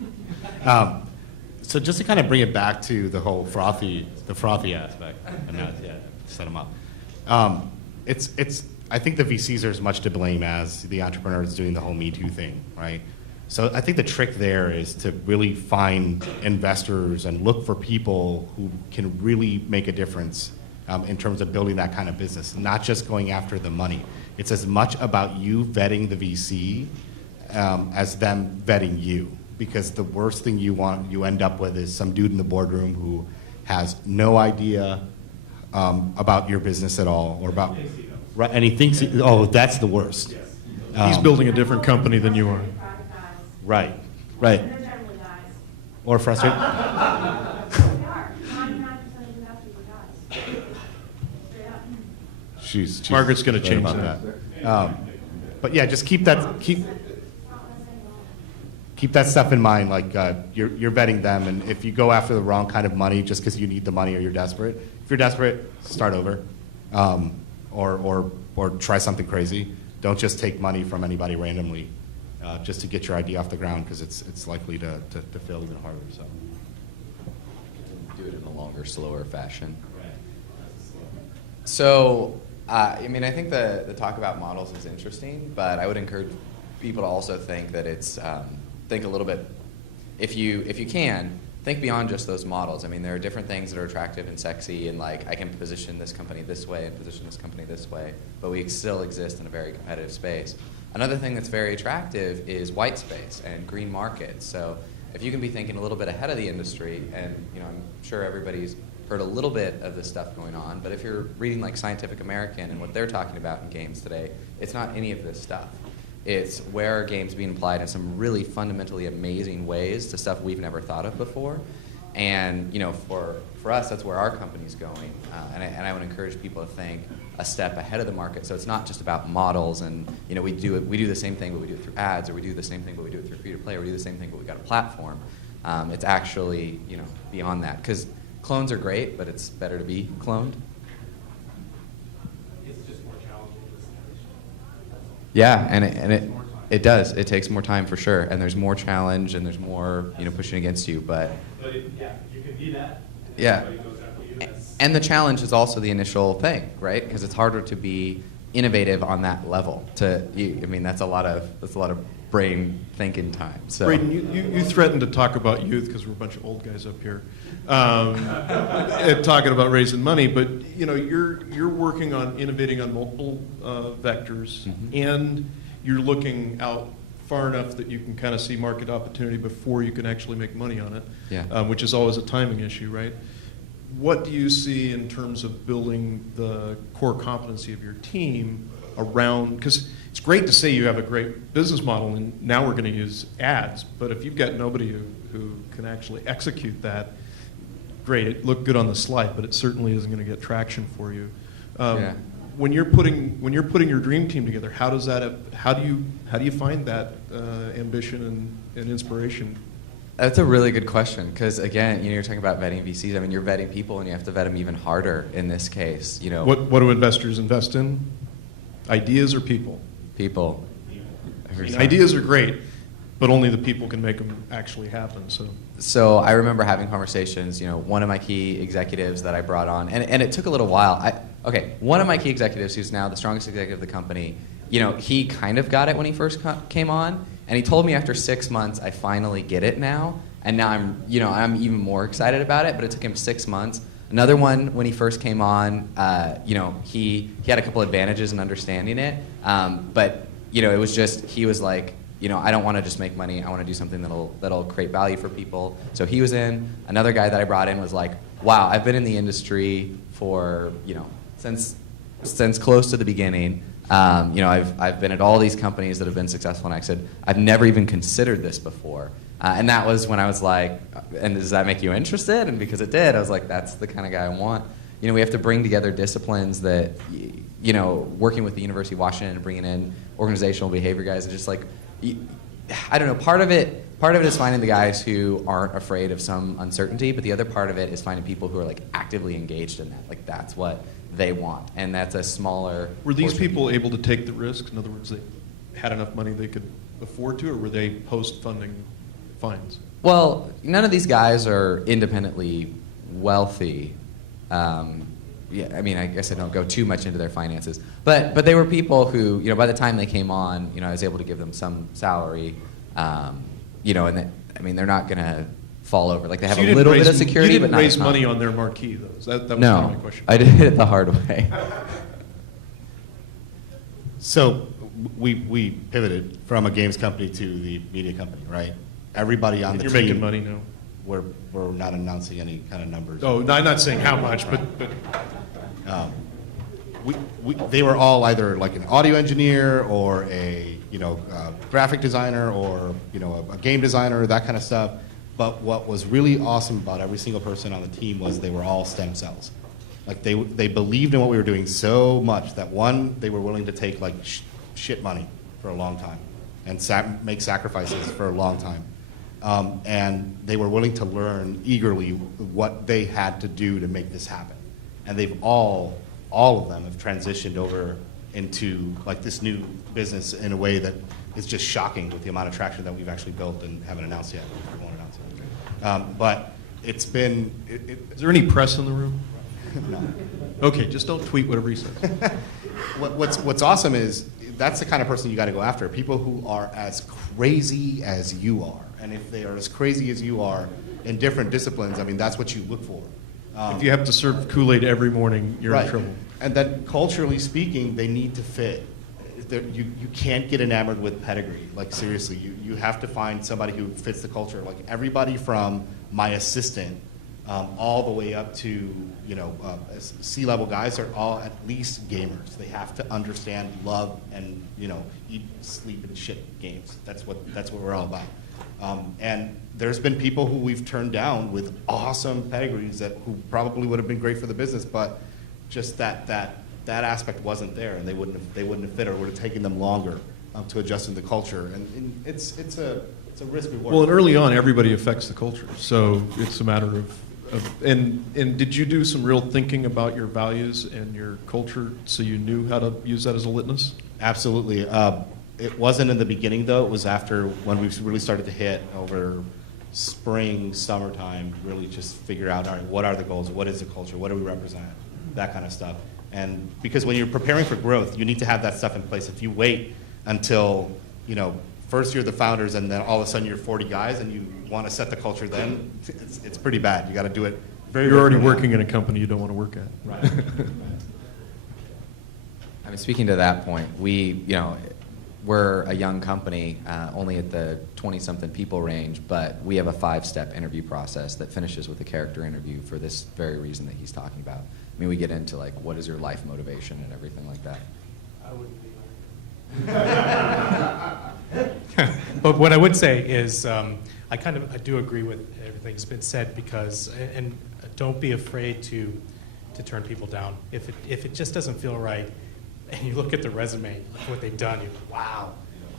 So just to kind of bring it back to the whole frothy aspect, and set them up. I think the VCs are as much to blame as the entrepreneurs doing the whole Me Too thing, right? So I think the trick there is to really find investors and look for people who can really make a difference in terms of building that kind of business, not just going after the money. It's as much about you vetting the VC as them vetting you, because the worst thing you end up with is some dude in the boardroom who has no idea about your business at all, or about, right, and he thinks, that's the worst. He's building a different company than you are. Right. They're generally guys. Or frustrated. They are. 99% of investors are guys. Straight up. She's Margaret's going to right change about that. But yeah, just keep that stuff in mind. Like you're vetting them, and if you go after the wrong kind of money just because you need the money or you're desperate, if you're desperate, start over, or try something crazy. Don't just take money from anybody randomly. Just to get your idea off the ground, because it's likely to fail even harder. So Do it in a longer, slower fashion. So, I think the talk about models is interesting, but I would encourage people to also think that it's think a little bit. If you can, think beyond just those models. I mean, there are different things that are attractive and sexy, and like I can position this company this way and position this company this way, but we still exist in a very competitive space. Another thing that's very attractive is white space and green markets. So if you can be thinking a little bit ahead of the industry, and I'm sure everybody's heard a little bit of this stuff going on, but if you're reading like Scientific American and what they're talking about in games today, it's not any of this stuff. It's where are games being applied in some really fundamentally amazing ways to stuff we've never thought of before. And for us, that's where our company's going. And I would encourage people to think a step ahead of the market. So it's not just about models and we do the same thing, but we do it through ads, or we do the same thing, but we do it through free to play, or we do the same thing, but we got a platform. It's actually beyond that, because clones are great, but it's better to be cloned. It's just more challenging. Yeah, and it does. It takes more time for sure, and there's more challenge, and there's more pushing against you. But yeah, you can be that. yeah, and the challenge is also the initial thing, right? Because it's harder to be innovative on that level. That's a lot of brain thinking time. So Braden, you threatened to talk about youth because we're a bunch of old guys up here, and talking about raising money. But you're working on innovating on multiple vectors, and you're looking out far enough that you can kind of see market opportunity before you can actually make money on it. Yeah. Which is always a timing issue, right? What do you see in terms of building the core competency of your team around? Because it's great to say you have a great business model and now we're going to use ads, but if you've got nobody who can actually execute that, great, it looked good on the slide, but it certainly isn't going to get traction for you. Yeah. When you're putting your dream team together, how do you find that ambition and inspiration? That's a really good question, because again, you're talking about vetting VCs. I mean, you're vetting people, and you have to vet them even harder in this case. What do investors invest in? Ideas or people? People. Ideas are great, but only the people can make them actually happen. So I remember having conversations. One of my key executives that I brought on, and it took a little while. One of my key executives, who's now the strongest executive of the company, he kind of got it when he first came on, and he told me after 6 months, I finally get it now, and now I'm even more excited about it. But it took him 6 months. Another one, when he first came on, he had a couple advantages in understanding it, but it was just, he was like, I don't want to just make money. I want to do something that'll create value for people. So he was in. Another guy that I brought in was like, wow, I've been in the industry for since close to the beginning. I've been at all these companies that have been successful, and I said, I've never even considered this before. And that was when I was like, and does that make you interested? And because it did, I was like, that's the kind of guy I want. We have to bring together disciplines that, working with the University of Washington and bringing in organizational behavior guys, and just like, I don't know, part of it is finding the guys who aren't afraid of some uncertainty, but the other part of it is finding people who are like actively engaged in that. Like that's what they want, and that's a smaller. Were these people able to take the risk? In other words, they had enough money they could afford to, or were they post-funding fines? Well, none of these guys are independently wealthy. I guess I don't go too much into their finances, but they were people who, by the time they came on, I was able to give them some salary, and they're not going to fall over. Like they have a little bit of security, but not. You didn't raise money on their marquee, though. That was no, kind of my question. I did it the hard way. So we pivoted from a games company to the media company, right? Everybody on the You're team. making money now. We're not announcing any kind of numbers. Oh, no, I'm not saying how much, but they were all either like an audio engineer or a graphic designer or a game designer, that kind of stuff. But what was really awesome about every single person on the team was they were all stem cells. Like they believed in what we were doing so much that one, they were willing to take like shit money for a long time and make sacrifices for a long time. And they were willing to learn eagerly what they had to do to make this happen. And they've all of them have transitioned over into like this new business in a way that is just shocking with the amount of traction that we've actually built and haven't announced yet. We won't announce it. But it's been... Is there any press in the room? No. Okay, just don't tweet whatever he says. What's awesome is that's the kind of person you got to go after. People who are as crazy as you are. And if they are as crazy as you are in different disciplines, that's what you look for. If you have to serve Kool-Aid every morning, you're right. in trouble. And then culturally speaking, they need to fit. You can't get enamored with pedigree. Like seriously, you have to find somebody who fits the culture. Like everybody from my assistant all the way up to C-level guys are all at least gamers. They have to understand, love, and eat, sleep, and shit games. That's what we're all about. And there's been people who we've turned down with awesome pedigrees who probably would have been great for the business, but just that aspect wasn't there, and they wouldn't have fit, or would have taken them longer to adjust to the culture. And it's a risk reward. Well, and early on, everybody affects the culture, so it's a matter of and did you do some real thinking about your values and your culture so you knew how to use that as a litmus? Absolutely. It wasn't in the beginning, though. It was after when we really started to hit over spring, summertime, really just figure out, all right, what are the goals? What is the culture? What do we represent? That kind of stuff. And because when you're preparing for growth, you need to have that stuff in place. If you wait until, first you're the founders and then all of a sudden you're 40 guys and you want to set the culture then, it's pretty bad. You got to do it very You're already early. working in a company you don't want to work at. Right. I mean, speaking to that point, we're a young company, only at the 20-something people range, but we have a 5-step interview process that finishes with a character interview for this very reason that he's talking about. I mean, we get into like, what is your life motivation and everything like that. But what I would say is I do agree with everything that's been said, because, and don't be afraid to turn people down. If it just doesn't feel right, and you look at the resume, look what they've done, you're like, wow,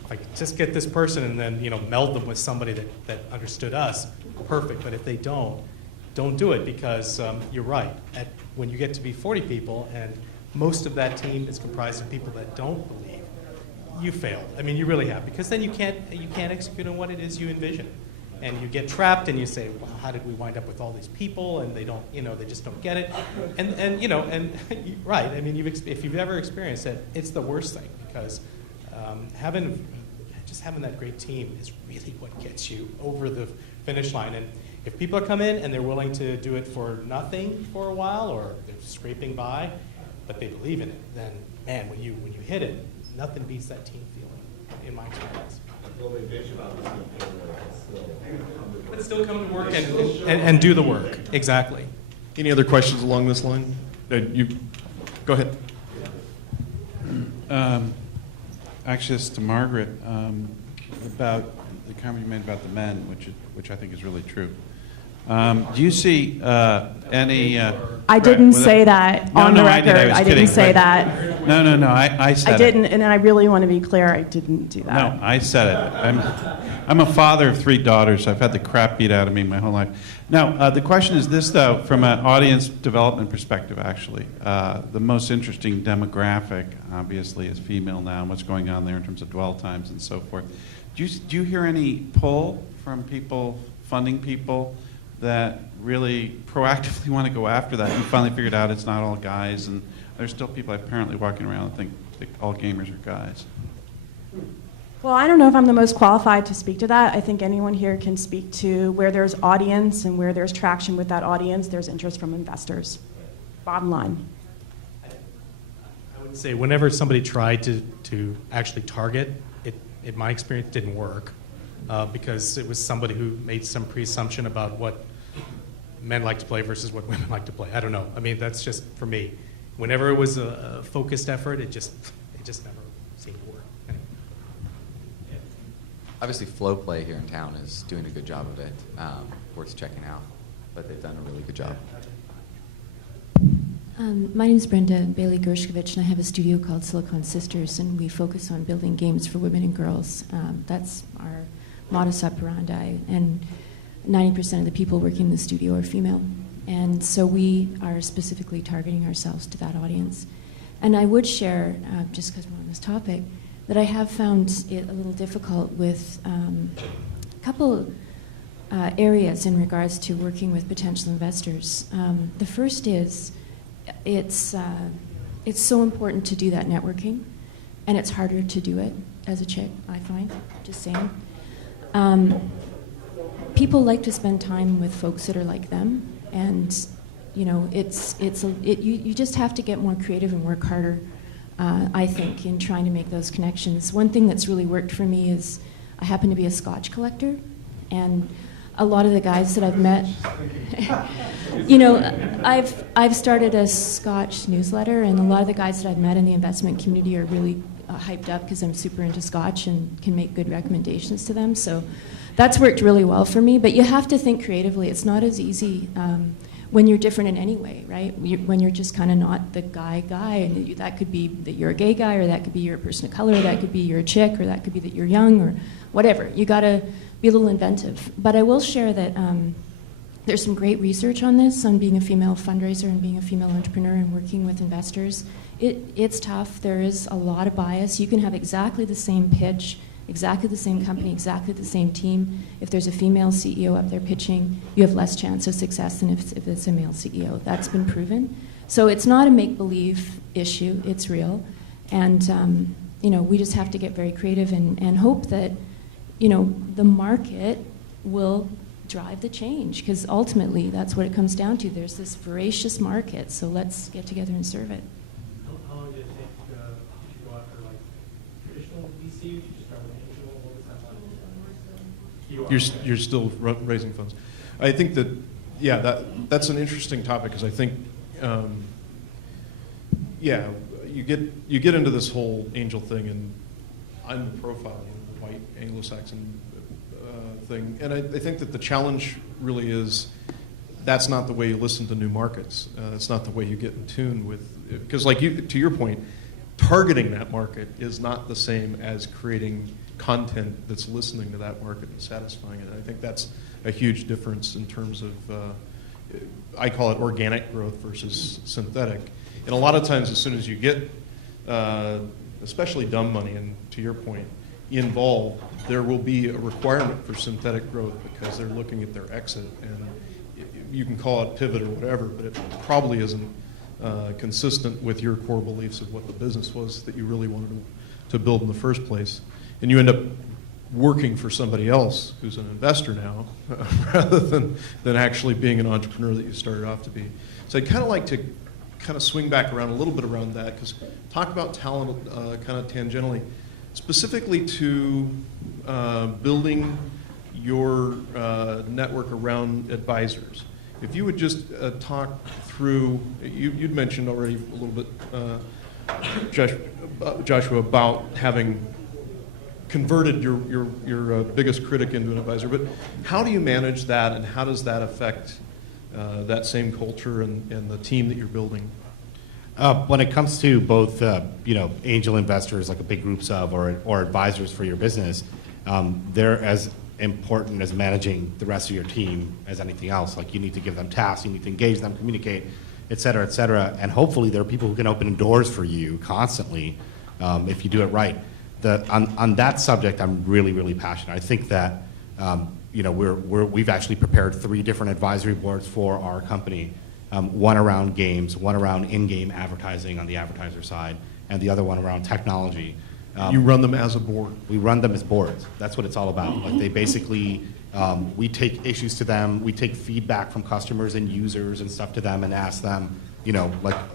if I could just get this person and then meld them with somebody that understood us, perfect. But if they don't do it, because you're right. When you get to be 40 people and most of that team is comprised of people that don't believe, you failed. I mean, you really have, because then you can't execute on what it is you envision, and you get trapped and you say, well, how did we wind up with all these people, and they don't, they just don't get it, and right. I mean, if you've ever experienced it, it's the worst thing, because having that great team is really what gets you over the finish line. And if people come in and they're willing to do it for nothing for a while, or they're scraping by, but they believe in it, then man, when you hit it, nothing beats that team feeling, in my experience. But still come to work and do the work. Exactly. Any other questions along this line? Go ahead. Actually, it's to Margaret about the comment you made about the men, which I think is really true. Do you see any? I didn't say that on the record. I didn't say that. No. I said I didn't, and I really want to be clear. I didn't do that. No, I said it. I'm a father of 3 daughters. So I've had the crap beat out of me my whole life. Now, the question is this, though, from an audience development perspective, actually. The most interesting demographic, obviously, is female now, and what's going on there in terms of dwell times and so forth. Do you hear any pull from people, funding people, that really proactively want to go after that? You finally figured out it's not all guys, and there's still people apparently walking around and think all gamers are guys. Well, I don't know if I'm the most qualified to speak to that. I think anyone here can speak to where there's audience and where there's traction with that audience, there's interest from investors. Bottom line. I would say whenever somebody tried to actually target, it, in my experience, didn't work, because it was somebody who made some presumption about what men like to play versus what women like to play. I don't know. I mean, that's just for me. Whenever it was a focused effort, it just never seemed to work. Anyway. Obviously, Flow Play here in town is doing a good job of it. Worth checking out, but they've done a really good job. My name is Brenda Gurevich, and I have a studio called Silicon Sisters, and we focus on building games for women and girls. That's our modus operandi, and 90% of the people working in the studio are female. And so we are specifically targeting ourselves to that audience. And I would share, just because we're on this topic, that I have found it a little difficult with a couple areas in regards to working with potential investors. The first is, it's so important to do that networking, and it's harder to do it as a chick, I find, just saying. People like to spend time with folks that are like them, and you just have to get more creative and work harder, I think, in trying to make those connections. One thing that's really worked for me is I happen to be a Scotch collector, and a lot of the guys that I've met, I've started a Scotch newsletter, and a lot of the guys that I've met in the investment community are really hyped up because I'm super into Scotch and can make good recommendations to them. So that's worked really well for me. But you have to think creatively. It's not as easy when you're different in any way, right? When you're just kind of not the guy, and that could be that you're a gay guy, or that could be you're a person of color, or that could be you're a chick, or that could be that you're young, or whatever. You got to be a little inventive. But I will share that there's some great research on this, on being a female fundraiser and being a female entrepreneur and working with investors. It's tough. There is a lot of bias. You can have exactly the same pitch, exactly the same company, exactly the same team. If there's a female CEO up there pitching, you have less chance of success than if it's a male CEO. That's been proven. So it's not a make-believe issue. It's real. And we just have to get very creative and hope that the market will drive the change, because ultimately that's what it comes down to. There's this voracious market, so let's get together and serve it. How long did it take to go after traditional VC? Did you start with angel? What was that like? You're still raising funds. I think that, that's an interesting topic, because I think, you get into this whole angel thing, and I'm the profiling, the white Anglo-Saxon thing, and I think that the challenge really is that's not the way you listen to new markets. It's not the way you get in tune with, because to your point, targeting that market is not the same as creating content that's listening to that market and satisfying it. And I think that's a huge difference in terms of, I call it organic growth versus synthetic. And a lot of times, as soon as you get, especially dumb money, and to your point, involved, there will be a requirement for synthetic growth, because they're looking at their exit, and you can call it pivot or whatever, but it probably isn't consistent with your core beliefs of what the business was that you really wanted to build in the first place. And you end up working for somebody else who's an investor now, rather than actually being an entrepreneur that you started off to be. So I'd kind of like to swing back around a little bit around that, because talk about talent kind of tangentially, specifically to building your network around advisors. If you would just talk through, you'd mentioned already a little bit, Joshua, about having converted your biggest critic into an advisor, but how do you manage that, and how does that affect that same culture and the team that you're building? When it comes to both, angel investors, like a big groups of, or advisors for your business, they're as important as managing the rest of your team as anything else. Like, you need to give them tasks, you need to engage them, communicate, et cetera, and hopefully there are people who can open doors for you constantly if you do it right. On that subject, I'm really, really passionate. I think that we've actually prepared 3 different advisory boards for our company. One around games, one around in-game advertising on the advertiser side, and the other one around technology. You run them as a board? We run them as boards. That's what it's all about. Like, they basically, we take issues to them, we take feedback from customers and users and stuff to them, and ask them,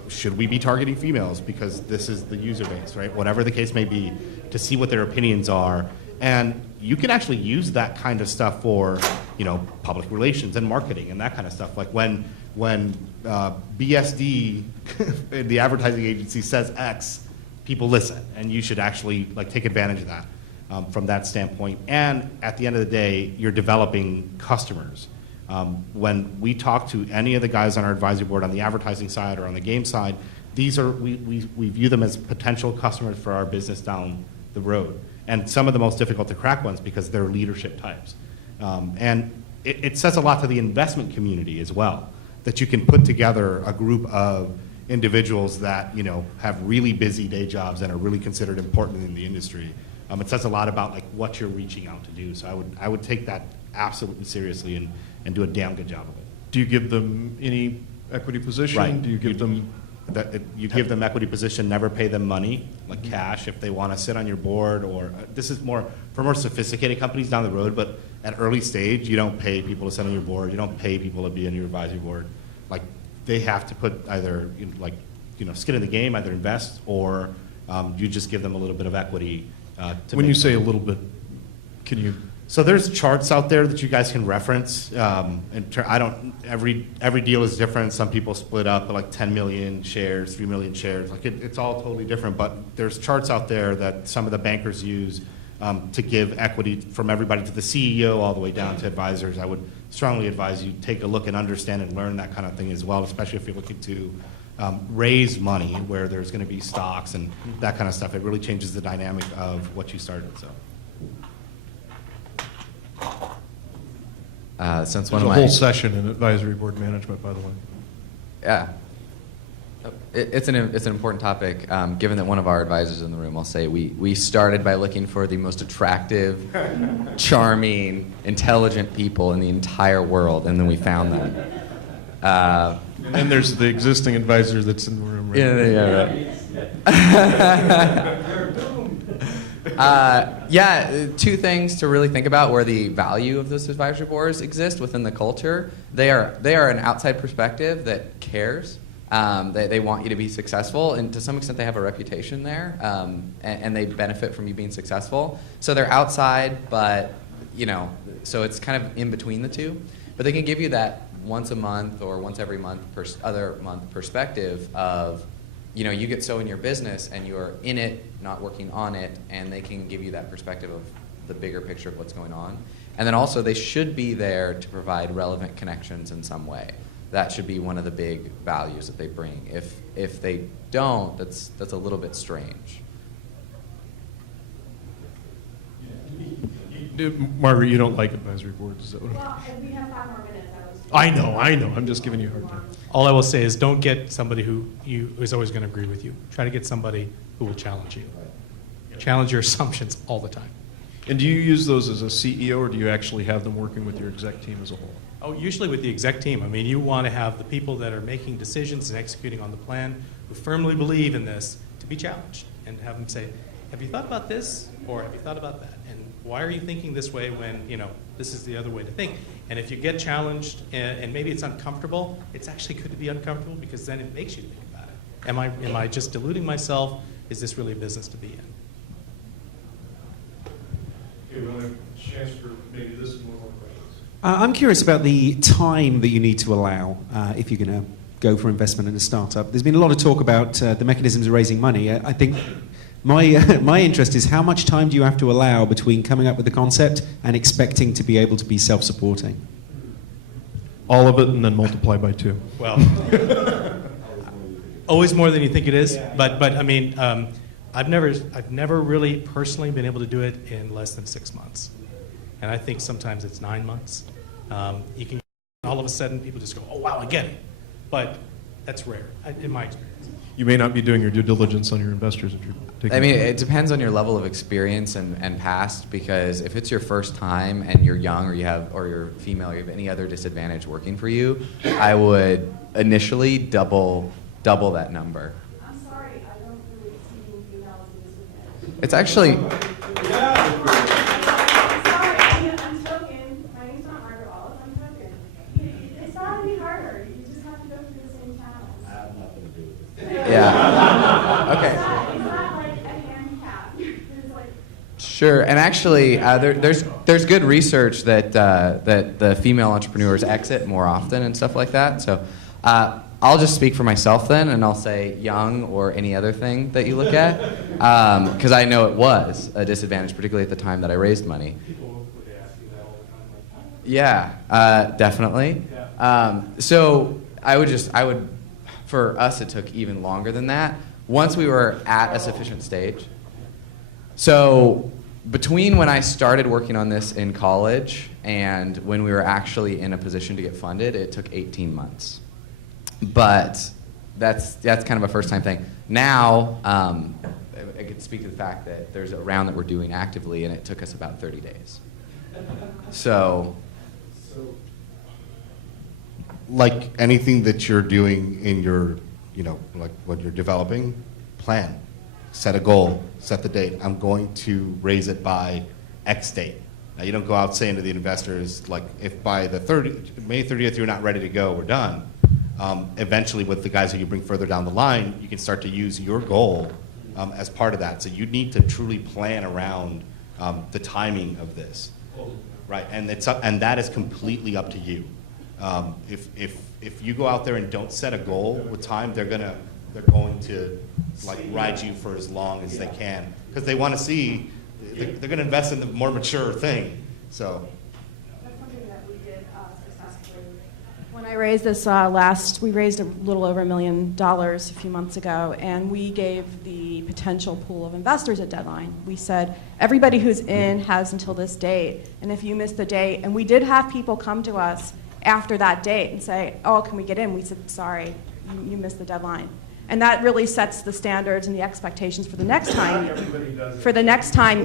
should we be targeting females because this is the user base, right? Whatever the case may be, to see what their opinions are. And you can actually use that kind of stuff for, public relations and marketing and that kind of stuff. Like when BSD, the advertising agency, says X, people listen, and you should actually take advantage of that from that standpoint. And at the end of the day, you're developing customers. When we talk to any of the guys on our advisory board on the advertising side or on the game side, we view them as potential customers for our business down the road. And some of the most difficult to crack ones, because they're leadership types. And it says a lot to the investment community as well, that you can put together a group of individuals that have really busy day jobs and are really considered important in the industry. It says a lot about what you're reaching out to do. So I would take that absolutely seriously and do a damn good job of it. Do you give them any equity position? Right. Do you give them? You give them equity position, never pay them money, like cash, if they want to sit on your board, or this is more for more sophisticated companies down the road, but at early stage, you don't pay people to sit on your board, you don't pay people to be on your advisory board. Like, they have to put either, skin in the game, either invest, or you just give them a little bit of equity. When you say a little bit, can you? So there's charts out there that you guys can reference. Every deal is different. Some people split up at 10 million shares, 3 million shares. It's all totally different. But there's charts out there that some of the bankers use to give equity from everybody to the CEO all the way down to advisors. I would strongly advise you take a look and understand and learn that kind of thing as well, especially if you're looking to raise money where there's going to be stocks and that kind of stuff. It really changes the dynamic of what you started. So. Since There's one a of my whole session in advisory board management, by the way. yeah, it's an important topic. Given that one of our advisors in the room, I'll say we started by looking for the most attractive, charming, intelligent people in the entire world, and then we found them. And then there's the existing advisor that's in the room. Right? Yeah, two things to really think about where the value of those advisory boards exist within the culture. They are an outside perspective that cares. They want you to be successful, and to some extent they have a reputation there, and they benefit from you being successful. So they're outside, but so it's kind of in between the two. But they can give you that once a month or once every month other month perspective of, you get so in your business and you're in it, not working on it, and they can give you that perspective of the bigger picture of what's going on. And then also they should be there to provide relevant connections in some way. That should be one of the big values that they bring. If they don't, that's a little bit strange. Margaret, you don't like advisory boards, is that what? Well, we have 5 more minutes. I know. I'm just giving you a hard time. All I will say is don't get somebody who is always going to agree with you. Try to get somebody who will challenge you. Challenge your assumptions all the time. And do you use those as a CEO, or do you actually have them working with your exec team as a whole? Oh, usually with the exec team. I mean, you want to have the people that are making decisions and executing on the plan, who firmly believe in this, to be challenged and have them say, have you thought about this, or have you thought about that? And why are you thinking this way when, this is the other way to think? And if you get challenged and maybe it's uncomfortable, it's actually good to be uncomfortable, because then it makes you think about it. Am I just deluding myself? Is this really a business to be in? Okay, we'll have a chance for maybe this and more questions. I'm curious about the time that you need to allow if you're going to go for investment in a startup. There's been a lot of talk about the mechanisms of raising money. I think my interest is, how much time do you have to allow between coming up with the concept and expecting to be able to be self-supporting? All of it, and then multiply by 2. Well, always more than you think it is. But I mean, I've never really personally been able to do it in less than 6 months, and I think sometimes it's 9 months. You can all of a sudden people just go, oh wow, I get it, but that's rare in my experience. You may not be doing your due diligence on your investors if you're taking. I mean, it depends on your level of experience and past, because if it's your first time and you're young or you're female or you have any other disadvantage working for you, I would initially double that number. I'm sorry, I don't really see any females in this. It's actually, I'm sorry, I'm token. My name's not Margaret Wallace, I'm token. It's not any harder, you just have to go through the same channels. I have nothing to do with this. yeah. Okay. It's not like a handicap. It's like, Sure, and actually, there's good research that the female entrepreneurs exit more often and stuff like that. So I'll just speak for myself then, and I'll say young or any other thing that you look at, because I know it was a disadvantage, particularly at the time that I raised money. People would ask you that all the time, like, Yeah, definitely. So I would, for us, it took even longer than that. Once we were at a sufficient stage. So between when I started working on this in college and when we were actually in a position to get funded, it took 18 months. But that's kind of a first-time thing. Now, I could speak to the fact that there's a round that we're doing actively, and it took us about 30 days. So Like anything that you're doing in your, like what you're developing, plan, set a goal, set the date. I'm going to raise it by X date. Now, you don't go out saying to the investors, like, if by the May 30th you're not ready to go, we're done. Eventually, with the guys who you bring further down the line, you can start to use your goal as part of that. So you need to truly plan around the timing of this, right? And and that is completely up to you. If you go out there and don't set a goal with time, they're going to like ride you for as long as they can, because they want to see they're going to invest in the more mature thing. So. That's something that we did successfully. When I raised this we raised a little over $1 million a few months ago, and we gave the potential pool of investors a deadline. We said, everybody who's in has until this date, and if you miss the date, and we did have people come to us after that date and say, oh, can we get in? We said, sorry, you missed the deadline. And that really sets the standards and the expectations for the next time. For the next time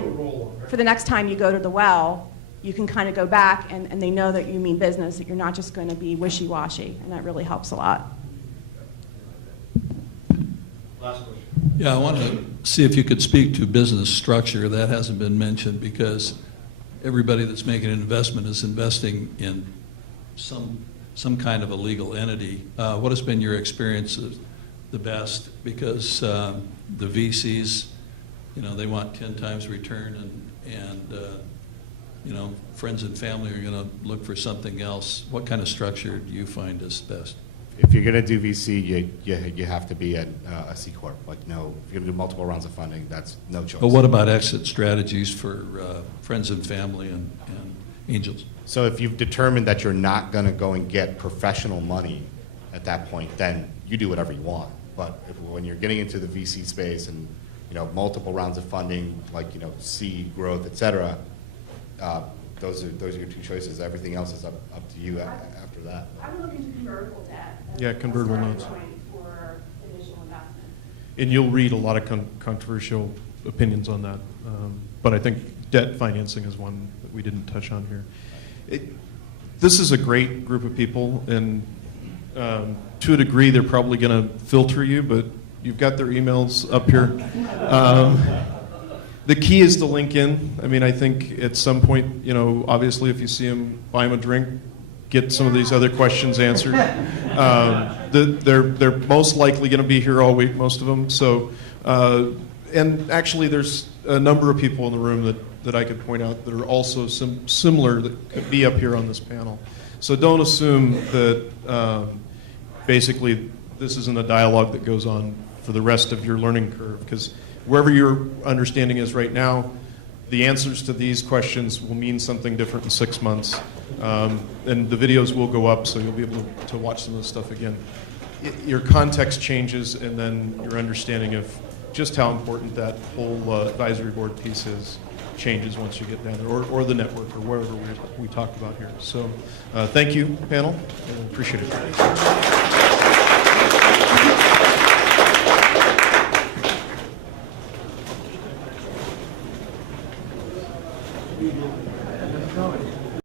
you go to the well, you can kind of go back and they know that you mean business, that you're not just going to be wishy-washy, and that really helps a lot. Last question. Yeah, I want to see if you could speak to business structure. That hasn't been mentioned because everybody that's making an investment is investing in some kind of a legal entity. What has been your experience of the best? Because the VCs, they want 10 times return, and friends and family are going to look for something else. What kind of structure do you find is best? If you're going to do VC, you have to be a C corp. If you're going to do multiple rounds of funding, that's no choice. But what about exit strategies for friends and family and angels? So if you've determined that you're not going to go and get professional money at that point, then you do whatever you want. But when you're getting into the VC space and multiple rounds of funding, seed growth, et cetera, those are your two choices. Everything else is up to you after that. I would look into convertible debt. Yeah, convertible notes. For initial investment. And you'll read a lot of controversial opinions on that. But I think debt financing is one that we didn't touch on here. This is a great group of people, and to a degree, they're probably going to filter you, but you've got their emails up here. The key is to link in. I mean, I think at some point, obviously if you see them, buy them a drink, get some of these other questions answered. They're most likely going to be here all week, most of them. So, and actually there's a number of people in the room that I could point out that are also similar that could be up here on this panel. So don't assume that basically this isn't a dialogue that goes on for the rest of your learning curve, because wherever your understanding is right now, the answers to these questions will mean something different in 6 months. And the videos will go up, so you'll be able to watch some of this stuff again. Your context changes, and then your understanding of just how important that whole advisory board piece is changes once you get down there, or the network, or wherever we talked about here. So thank you, panel. I appreciate it.